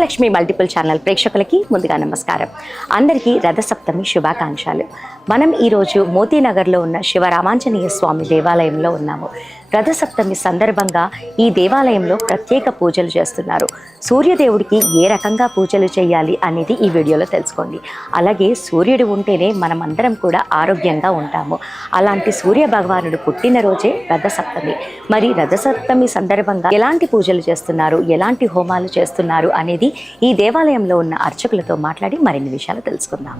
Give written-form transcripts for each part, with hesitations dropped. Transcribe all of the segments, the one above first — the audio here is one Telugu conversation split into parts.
మహాలక్ష్మి మల్టిపుల్ ఛానల్ ప్రేక్షకులకి ముందుగా నమస్కారం. అందరికీ రథసప్తమి శుభాకాంక్షలు. మనం ఈరోజు మోతీనగర్లో ఉన్న శివరామాంజనేయ స్వామి దేవాలయంలో ఉన్నాము. రథసప్తమి సందర్భంగా ఈ దేవాలయంలో ప్రత్యేక పూజలు చేస్తున్నారు. సూర్యదేవుడికి ఏ రకంగా పూజలు చేయాలి అనేది ఈ వీడియోలో తెలుసుకోండి. అలాగే సూర్యుడు ఉంటేనే మనమందరం కూడా ఆరోగ్యంగా ఉంటాము. అలాంటి సూర్య భగవానుడు పుట్టినరోజే రథసప్తమి. మరి రథసప్తమి సందర్భంగా ఎలాంటి పూజలు చేస్తున్నారు, ఎలాంటి హోమాలు చేస్తున్నారు అనేది ఈ దేవాలయంలో ఉన్న అర్చకులతో మాట్లాడి మరిన్ని విషయాలు తెలుసుకుందాం.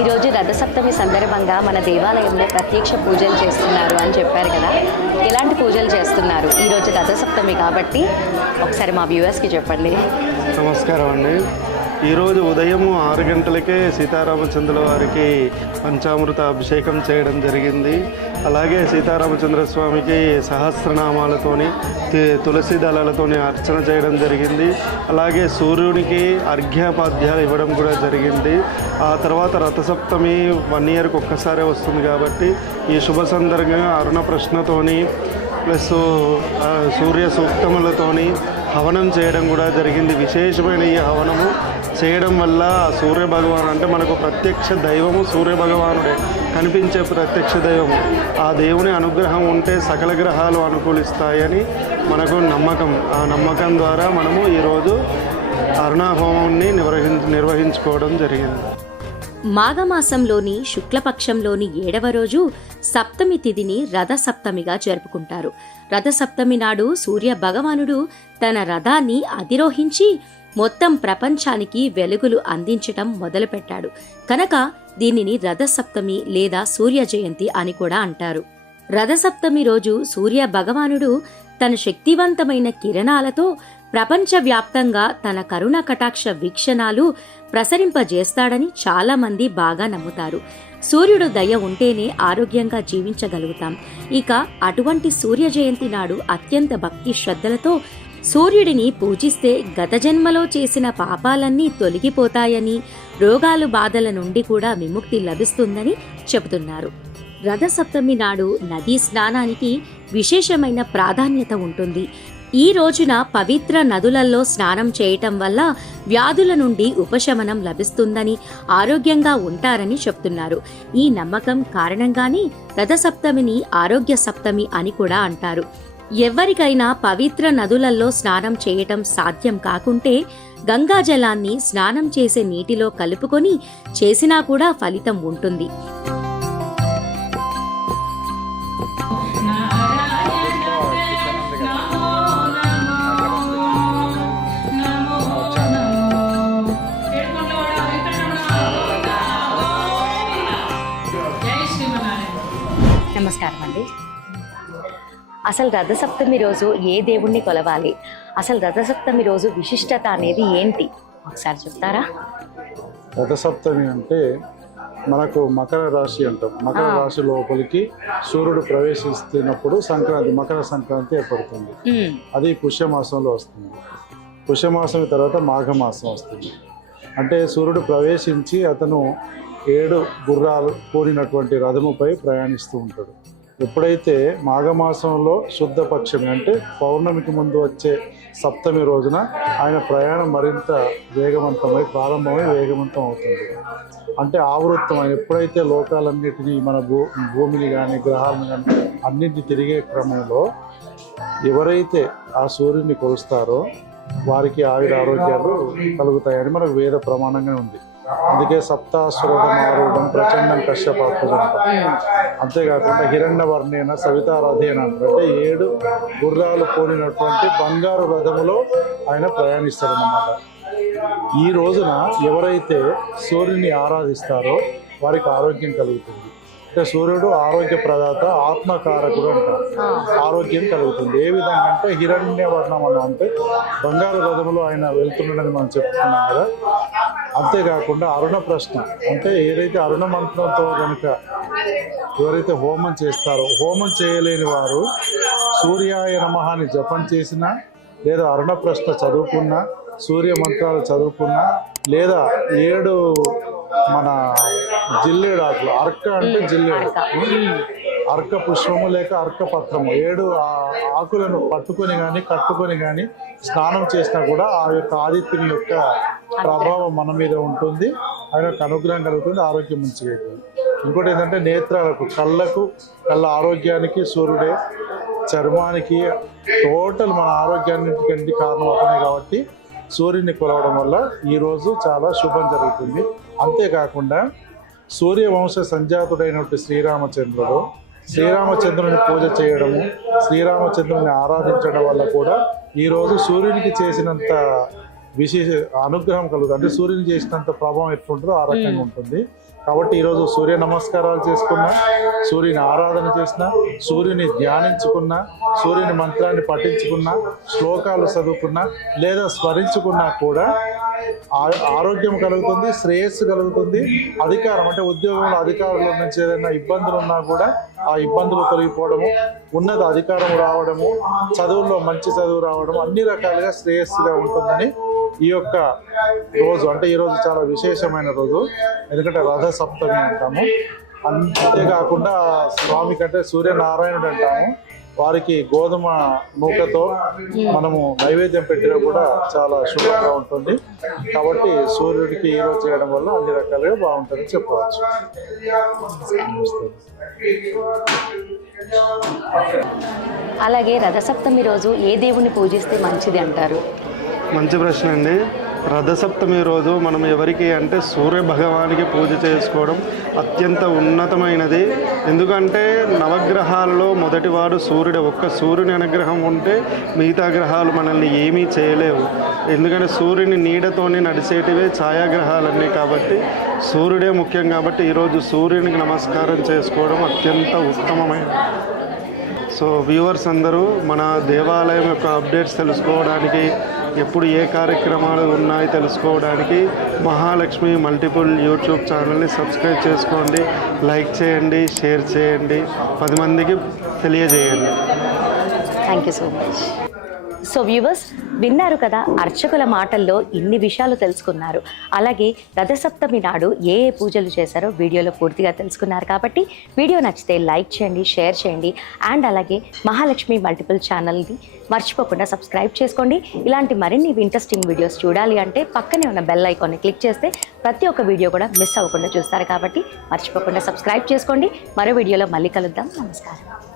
ఈరోజు రథసప్తమి సందర్భంగా మన దేవాలయంలో ప్రత్యక్ష పూజలు చేస్తున్నారు అని చెప్పారు కదా, ఎలాంటి పూజలు చేస్తున్నారు ఈరోజు రథసప్తమి కాబట్టి ఒకసారి మా వ్యూవర్స్కి చెప్పండి. నమస్కారం అండి. ఈరోజు ఉదయం 6 గంటలకే సీతారామచంద్రుల వారికి పంచామృత అభిషేకం చేయడం జరిగింది. అలాగే సీతారామచంద్ర స్వామికి సహస్రనామాలతోని తులసి దళాలతోని అర్చన చేయడం జరిగింది. అలాగే సూర్యునికి అర్ఘ్యపాద్యాలు ఇవ్వడం కూడా జరిగింది. ఆ తర్వాత రథసప్తమి 1 ఇయర్కి ఒక్కసారే వస్తుంది కాబట్టి ఈ శుభ సందర్భంగా అరుణ ప్రశ్నతోని ప్లస్ సూర్య సూక్తములతోని హవనం చేయడం కూడా జరిగింది. విశేషమైన ఈ హవనము చేయడం వల్ల సూర్య భగవాను అంటే మనకు ప్రత్యక్ష దైవము సూర్య భగవానుడే, కనిపించే ప్రత్యక్ష దైవము. ఆ దేవుని అనుగ్రహం ఉంటే సకల గ్రహాలు అనుకూలిస్తాయని మనకు నమ్మకం. ఆ నమ్మకం ద్వారా మనము ఈరోజు అరుణాహోమాన్ని నిర్వహించుకోవడం జరిగింది. మాఘమాసంలోని శుక్లపక్షంలోని 7వ రోజు సప్తమి తిథిని రథసప్తమిగా జరుపుకుంటారు. రథసప్తమి నాడు సూర్య భగవానుడు తన రథాన్ని అధిరోహించి మొత్తం ప్రపంచానికి వెలుగులు అందించటం మొదలుపెట్టాడు కనుక దీనిని రథసప్తమి లేదా సూర్య జయంతి అని కూడా అంటారు. రథసప్తమి రోజు సూర్య భగవానుడు తన శక్తివంతమైన కిరణాలతో ప్రపంచవ్యాప్తంగా తన కరుణ కటాక్ష వీక్షణాలు ప్రసరింపజేస్తాడని చాలామంది బాగా నమ్ముతారు. సూర్యుడు దయ ఉంటేనే ఆరోగ్యంగా జీవించగలుగుతాం. ఇక అటువంటి సూర్య జయంతి నాడు అత్యంత భక్తి శ్రద్ధలతో సూర్యుడిని పూజిస్తే గత జన్మలో చేసిన పాపాలన్నీ తొలగిపోతాయని, రోగాలు బాధల నుండి కూడా విముక్తి లభిస్తుందని చెబుతున్నారు. రథసప్తమి నాడు నదీ స్నానానికి విశేషమైన ప్రాధాన్యత ఉంటుంది. ఈ రోజున పవిత్ర నదులలో స్నానం చేయటం వల్ల వ్యాధుల నుండి ఉపశమనం లభిస్తుందని, ఆరోగ్యంగా ఉంటారని చెప్తున్నారు. ఈ నమ్మకం కారణంగానే రథసప్తమిని ఆరోగ్య సప్తమి అని కూడా అంటారు. ఎవరికైనా పవిత్ర నదులలో స్నానం చేయటం సాధ్యం కాకుంటే గంగా జలాన్ని స్నానం చేసే నీటిలో కలుపుకొని చేసినా కూడా ఫలితం ఉంటుంది. నమస్కారం అండి. అసలు రథసప్తమి రోజు ఏ దేవుణ్ణి కొలవాలి, అసలు రథసప్తమి రోజు విశిష్టత అనేది ఏంటి ఒకసారి చెప్తారా? రథసప్తమి అంటే మనకు మకర రాశి అంటాం. మకర రాశి లోపలికి సూర్యుడు ప్రవేశిస్తున్నప్పుడు సంక్రాంతి, మకర సంక్రాంతి ఏర్పడుతుంది. అది పుష్యమాసంలో వస్తుంది. పుష్యమాసం తర్వాత మాఘమాసం వస్తుంది. అంటే సూర్యుడు ప్రవేశించి అతను 7 గుర్రాలు కూడినటువంటి రథముపై ప్రయాణిస్తూ ఉంటాడు. ఎప్పుడైతే మాఘమాసంలో శుద్ధ పక్షమి అంటే పౌర్ణమికి ముందు వచ్చే సప్తమి రోజున ఆయన ప్రయాణం మరింత వేగవంతమై ప్రారంభమై వేగవంతం అవుతుంది. అంటే ఆవృత్తం ఎప్పుడైతే లోకాలన్నిటినీ మన భూమిని కానీ గ్రహాలను కానీ అన్నింటినీ తిరిగే క్రమంలో ఎవరైతే ఆ సూర్యుని కొలుస్తారో వారికి ఆయుర ఆరోగ్యాలు కలుగుతాయని మనకు వేద ప్రమాణంగా ఉంది. అందుకే సప్తాశ్వరథం ఆరూఢం ప్రచండం కశ్యపాత్రుడు అంటారు. అంతేకాకుండా హిరణ్య వర్ణేన సవితారాధేన అంటారు. అంటే 7 గుర్రాలు పోలినటువంటి బంగారు రథములో ఆయన ప్రయాణిస్తారన్నమాట. ఈ రోజున ఎవరైతే సూర్యుని ఆరాధిస్తారో వారికి ఆరోగ్యం కలుగుతుంది. అంటే సూర్యుడు ఆరోగ్య ప్రదాత, ఆత్మకారకుడు అంటారు. ఆరోగ్యం కలుగుతుంది. ఏ విధంగా అంటే హిరణ్య వర్ణం అన్న అంటే బంగారు రథములో ఆయన వెళ్తున్నాడని మనం చెప్తున్నాం కదా. అంతేకాకుండా అరుణ ప్రశ్న అంటే ఏదైతే అరుణ మంత్రంతో కనుక ఎవరైతే హోమం చేస్తారో, హోమం చేయలేని వారు సూర్యాయ నమః అని జపం చేసినా, లేదా అరుణ ప్రశ్న చదువుకున్నా, సూర్య మంత్రాలు చదువుకున్నా, లేదా 7 మన జిల్లేడు ఆకులు, అర్క అంటే జిల్లేడు, అర్క పుష్పము లేక అర్క పత్రము 7 ఆకులను పట్టుకొని కానీ కట్టుకొని కానీ స్నానం చేసినా కూడా ఆ యొక్క ఆదిత్యుని యొక్క ప్రభావం మన మీద ఉంటుంది. ఆయన యొక్క అనుగ్రహం కలుగుతుంది, ఆరోగ్యం మంచిగా అవుతుంది. ఇంకోటి ఏంటంటే నేత్రాలకు, కళ్ళ ఆరోగ్యానికి సూర్యుడే, చర్మానికి, టోటల్ మన ఆరోగ్యాన్నిటికంటే కారణం అవుతున్నాయి. కాబట్టి సూర్యుని కొలవడం వల్ల ఈరోజు చాలా శుభం జరుగుతుంది. అంతేకాకుండా సూర్యవంశ సంజాతుడైనటువంటి శ్రీరామచంద్రుని పూజ చేయడము, శ్రీరామచంద్రుని ఆరాధించడం వల్ల కూడా ఈరోజు సూర్యునికి చేసినంత విశేష అనుగ్రహం కలుగుతుంది. అంటే సూర్యుని చేసినంత ప్రభావం ఎట్లుంటుందో ఆ రకంగా ఉంటుంది. కాబట్టి ఈరోజు సూర్య నమస్కారాలు చేసుకున్నా, సూర్యుని ఆరాధన చేసినా, సూర్యుని ధ్యానించుకున్నా, సూర్యుని మంత్రాన్ని పఠించుకున్నా, శ్లోకాలు చదువుకున్నా లేదా స్మరించుకున్నా కూడా ఆరోగ్యం కలుగుతుంది, శ్రేయస్సు కలుగుతుంది. అధికారం అంటే ఉద్యోగంలో అధికారుల నుంచి ఏదైనా ఇబ్బందులు ఉన్నా కూడా ఆ ఇబ్బందులు తొలగిపోవడము, ఉన్నత అధికారం రావడము, చదువుల్లో మంచి చదువు రావడం, అన్ని రకాలుగా శ్రేయస్సుగా ఉంటుందని ఈ యొక్క రోజు అంటే ఈరోజు చాలా విశేషమైన రోజు. ఎందుకంటే రథ సప్తమి అంటాము. అంతేకాకుండా స్వామి కంటే సూర్యనారాయణుడు అంటాము. వారికి గోధుమ నూకతో మనము నైవేద్యం పెట్టినా కూడా చాలా శుభంగా ఉంటుంది. కాబట్టి సూర్యుడికి ఈరోజు చేయడం వల్ల అన్ని రకాలుగా బాగుంటుందని చెప్పవచ్చు. అలాగే రథసప్తమి రోజు ఏ దేవుణ్ణి పూజిస్తే మంచిది అంటారు? మంచి ప్రశ్న అండి. రథసప్తమి రోజు మనం ఎవరికి అంటే సూర్య భగవానికి పూజ చేసుకోవడం అత్యంత ఉన్నతమైనది. ఎందుకంటే నవగ్రహాల్లో మొదటివాడు సూర్యుడు. ఒక్క సూర్యుని అనుగ్రహం ఉంటే మిగతా గ్రహాలు మనల్ని ఏమీ చేయలేవు. ఎందుకంటే సూర్యుని నీడతోనే నడిచేటివే ఛాయాగ్రహాలన్నీ. కాబట్టి సూర్యుడే ముఖ్యం. కాబట్టి ఈరోజు సూర్యునికి నమస్కారం చేసుకోవడం అత్యంత ఉత్తమమైనది. సో వ్యూవర్స్ అందరూ మన దేవాలయం యొక్క అప్డేట్స్ తెలుసుకోవడానికి, ఎప్పుడు ఏ కార్యక్రమాలు ఉన్నాయి తెలుసుకోవడానికి మహాలక్ష్మి మల్టిపుల్ యూట్యూబ్ ఛానల్ని సబ్స్క్రైబ్ చేసుకోండి, లైక్ చేయండి, షేర్ చేయండి, 10 మందికి తెలియజేయండి. Thank you so much. So viewers విన్నారు కదా, అర్చకుల మాటల్లో ఇన్ని విషయాలు తెలుసుకున్నారు. అలాగే రథసప్తమి నాడు ఏ ఏ పూజలు చేశారో వీడియోలో పూర్తిగా తెలుసుకున్నారు. కాబట్టి వీడియో నచ్చితే లైక్ చేయండి, షేర్ చేయండి. అండ్ అలాగే మహాలక్ష్మి మల్టిపుల్ ఛానల్ని మర్చిపోకుండా సబ్స్క్రైబ్ చేసుకోండి. ఇలాంటి మరిన్ని ఇంట్రెస్టింగ్ వీడియోస్ చూడాలి అంటే పక్కనే ఉన్న బెల్ ఐకాన్ని క్లిక్ చేస్తే ప్రతి ఒక్క వీడియో కూడా మిస్ అవ్వకుండా చూస్తారు. కాబట్టి మర్చిపోకుండా సబ్స్క్రైబ్ చేసుకోండి. మరో వీడియోలో మళ్ళీ కలుద్దాం. నమస్కారం.